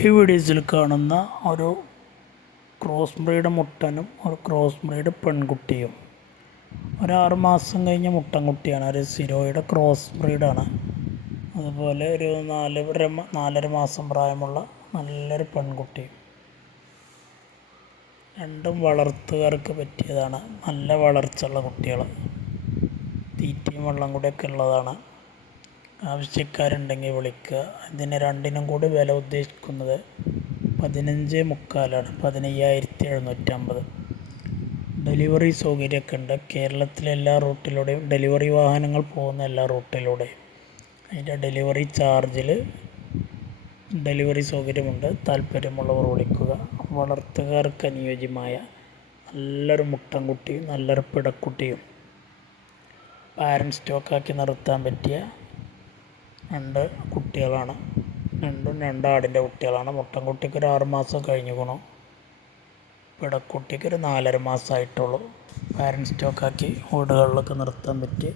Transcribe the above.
ഈ വീഡിയോസിൽ കാണുന്ന ഒരു ക്രോസ് ബ്രീഡ് മുട്ടനും ഒരു ക്രോസ് ബ്രീഡ് പെൺകുട്ടിയും ഒരു 6 മാസം കഴിഞ്ഞ മുട്ടൻകുട്ടിയാണ്. ഒരു സിരോയുടെ ക്രോസ് ബ്രീഡാണ്. അതുപോലെ ഒരു 4.5 മാസം പ്രായമുള്ള നല്ലൊരു പെൺകുട്ടിയും. രണ്ടും വളർത്തുകാർക്ക് പറ്റിയതാണ്. നല്ല വളർച്ചയുള്ള കുട്ടികൾ, തീറ്റയും വെള്ളം കൂടിയൊക്കെ ഉള്ളതാണ്. ആവശ്യക്കാരുണ്ടെങ്കിൽ വിളിക്കുക. ഇതിന് രണ്ടിനും കൂടി വില ഉദ്ദേശിക്കുന്നത് 15,300 15,750. ഡെലിവറി സൗകര്യമൊക്കെ ഉണ്ട്. കേരളത്തിലെ എല്ലാ റൂട്ടിലൂടെയും ഡെലിവറി വാഹനങ്ങൾ പോകുന്ന എല്ലാ റൂട്ടിലൂടെയും അതിൻ്റെ ഡെലിവറി ചാർജിൽ ഡെലിവറി സൗകര്യമുണ്ട്. താല്പര്യമുള്ളവർ വിളിക്കുക. വളർത്തുകാർക്ക് അനുയോജ്യമായ നല്ലൊരു മുട്ടൻകുട്ടിയും നല്ലൊരു പിടക്കുട്ടിയും പാരൻറ് സ്റ്റോക്കാക്കി നിർത്താൻ പറ്റിയ 2 കുട്ടികളാണ്. രണ്ടും 2 ആടിൻ്റെ കുട്ടികളാണ്. മുട്ടൻകുട്ടിക്ക് ഒരു 6 മാസം കഴിഞ്ഞുകൊള്ളു. പിടക്കുട്ടിക്ക് ഒരു 4.5 മാസമായിട്ടുള്ളൂ. പാരൻറ് സ്റ്റോക്കാക്കി വീടുകളിലൊക്കെ നിർത്താൻ പറ്റിയ